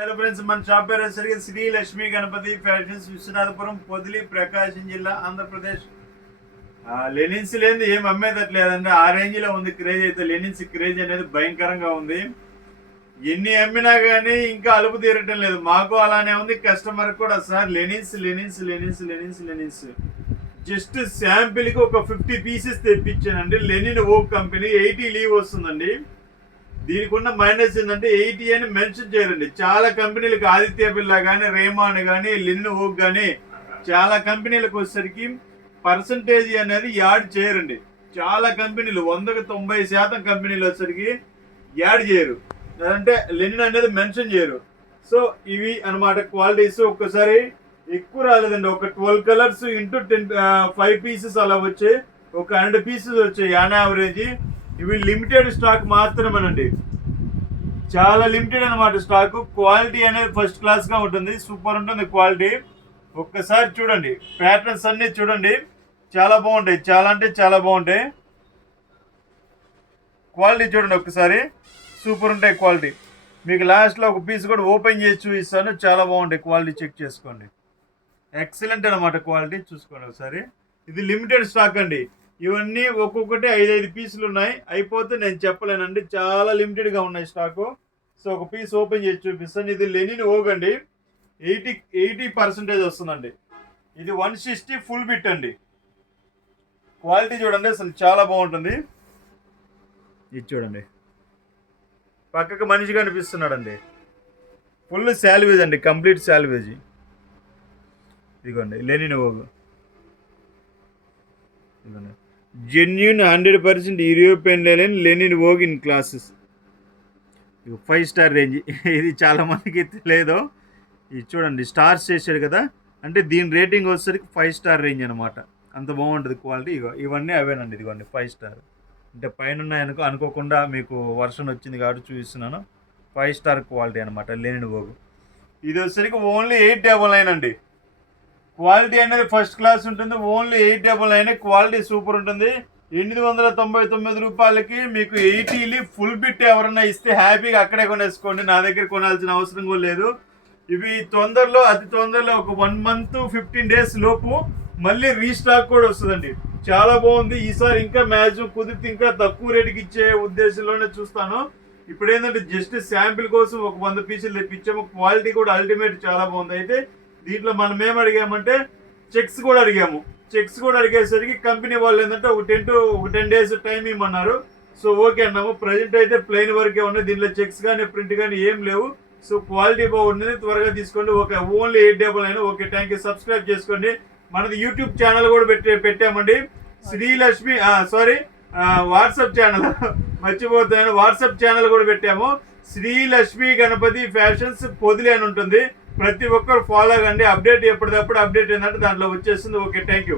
Hello friends, మన shop పేరు వచ్చేసరికి శ్రీ లక్ష్మీ గణపతి ఫ్యాషన్స్, విశ్వనాథపురం, పొదిలి, ప్రకాశం జిల్లా, ఆంధ్రప్రదేశ్. లెనిన్స్ లేని ఏం అమ్మేదట్లేదండి. ఆ రేంజ్ లో ఉంది క్రేజ్. అయితే లెనిన్స్ క్రేజ్ అనేది భయంకరంగా ఉంది. ఎన్ని అమ్మినా కానీ ఇంకా అలుపు తీరటం లేదు. మాకు అలానే ఉంది, కస్టమర్ కూడా. Sir linens linens linens linens linens just sample కి ఒక 50 పీసెస్ తెప్పించానండి. లెనిన్ ఓక్ కంపెనీ 80 లీవ్ వస్తుందండి. దీనికి ఉన్న మైనస్ ఏంటంటే 80 అని మెన్షన్ చేయరండి. చాలా కంపెనీలకు ఆదిత్య బిర్లా కానీ, రేమాన్ కానీ, లిన్ ఓక్ కానీ చాలా కంపెనీలకు వచ్చేసరికి పర్సంటేజ్ అనేది యాడ్ చేయరండి. చాలా కంపెనీలు 100కి 90% కంపెనీలు వచ్చేసరికి యాడ్ చేయరు, అంటే లెనిన్ అనేది మెన్షన్ చేయరు. సో ఇవి అనమాట క్వాలిటీస్. ఒక్కసారి ఎక్కువ రాలేదండి. ఒక 12 కలర్స్ ఇంటూ 5 పీసెస్ అలా వచ్చాయి. ఒక 100 పీసెస్ వచ్చాయి ఆన్ యావరేజ్. ఇవి లిమిటెడ్ స్టాక్ మాత్రమేనండి. చాలా లిమిటెడ్ అనమాట స్టాక్. క్వాలిటీ అనేది ఫస్ట్ క్లాస్ గా ఉంటుంది, సూపర్ ఉంటుంది క్వాలిటీ. ఒక్కసారి చూడండి, ప్యాటర్న్స్ అన్ని చూడండి, చాలా బాగుంటాయి. చాలా అంటే చాలా బాగుంటాయి. క్వాలిటీ చూడండి ఒక్కసారి, సూపర్ ఉంటాయి క్వాలిటీ. మీకు లాస్ట్లో ఒక పీస్ కూడా ఓపెన్ చేసి చూపిస్తాను, చాలా బాగుంటాయి. క్వాలిటీ చెక్ చేసుకోండి, ఎక్సలెంట్ అనమాట క్వాలిటీ. చూసుకోండి ఒకసారి. ఇది లిమిటెడ్ స్టాక్ అండి. ఇవన్నీ ఒక్కొక్కటి 5 పీసులు ఉన్నాయి. అయిపోతే నేను చెప్పలేనండి, చాలా లిమిటెడ్గా ఉన్నాయి స్టాకు. సో ఒక పీస్ ఓపెన్ చేసి చూపిస్తాను. ఇది లెనిన్ ఓగ్ అండి. 80% వస్తుందండి. ఇది 160 ఫుల్ బిట్ అండి. క్వాలిటీ చూడండి, అసలు చాలా బాగుంటుంది. ఇది చూడండి, పక్కకు మనిషి కనిపిస్తున్నాడండి. ఫుల్ శాల్వేజ్ అండి, కంప్లీట్ శాల్వేజ్. ఇదిగోండి లెనిన్ ఓగ్. ఇదిగోండి genuine 100% European Lenin Vogue in classes. 5 star range. ఇది చాలా మందికి తెలియదు. ఇది చూడండి, స్టార్స్ చేశాడు కదా, అంటే దీని రేటింగ్ వచ్చేసరికి 5 స్టార్ రేంజ్ అనమాట. అంత బాగుంటుంది క్వాలిటీ. ఇవన్నీ అవేనండి. ఇదిగోండి 5 స్టార్, అంటే పైన అనుకోకుండా మీకు వర్షన్ వచ్చింది కాబట్టి చూపిస్తున్నాను. 5 స్టార్ క్వాలిటీ అనమాట లెనిన్ ఓగ్. ఇది వచ్చేసరికి ఓన్లీ 899 అండి. క్వాలిటీ అనేది ఫస్ట్ క్లాస్ ఉంటుంది. ఓన్లీ 899. క్వాలిటీ సూపర్ ఉంటుంది. 899 రూపాయలకి మీకు 80 ఫుల్ బిట్ ఎవరన్నా ఇస్తే హ్యాపీగా అక్కడే కొనేసుకోండి. నా దగ్గర కొనాల్సిన అవసరం కూడా లేదు. ఇవి తొందరలో, అతి తొందరలో ఒక 1 మంత్ 15 డేస్ లోపు మళ్ళీ రీస్టాక్ కూడా వస్తుందండి. చాలా బాగుంది. ఈసారి ఇంకా మ్యాక్సిమం కుదిరితే ఇంకా తక్కువ రేటుకి ఇచ్చే ఉద్దేశంలోనే చూస్తాను. ఇప్పుడు ఏంటంటే జస్ట్ శాంపిల్ కోసం ఒక 100 పీసులు తెప్పించాము. క్వాలిటీ కూడా అల్టిమేట్, చాలా బాగుంది. అయితే దీంట్లో మనం ఏం అడిగామంటే చెక్స్ కూడా అడిగాము. చెక్స్ కూడా అడిగేసరికి కంపెనీ వాళ్ళు ఏంటంటే ఒక 10 డేస్ టైం ఇవ్వమన్నారు. సో ఓకే అన్నాము. ప్రజెంట్ అయితే ప్లెయిన్ వరకే ఉన్నాయి. దీంట్లో చెక్స్ కానీ ప్రింట్ కానీ ఏం లేవు. సో క్వాలిటీ బాగుంటుంది, త్వరగా తీసుకోండి. Okay, only 899. Okay, thank you. Subscribe చేసుకోండి. మనది యూట్యూబ్ ఛానల్ కూడా పెట్టామండి, శ్రీలక్ష్మి. వాట్సాప్ ఛానల్ మర్చిపోతున్నాను. వాట్సాప్ ఛానల్ కూడా పెట్టాము. శ్రీలక్ష్మి గణపతి ఫ్యాషన్స్ పొదిలి అని ఉంటుంది. ప్రతి ఒక్కరు ఫాలో కండి. అప్డేట్ ఎప్పటికప్పుడు అప్డేట్ ఏంటంటే దాంట్లో వచ్చేస్తుంది. Okay, thank you.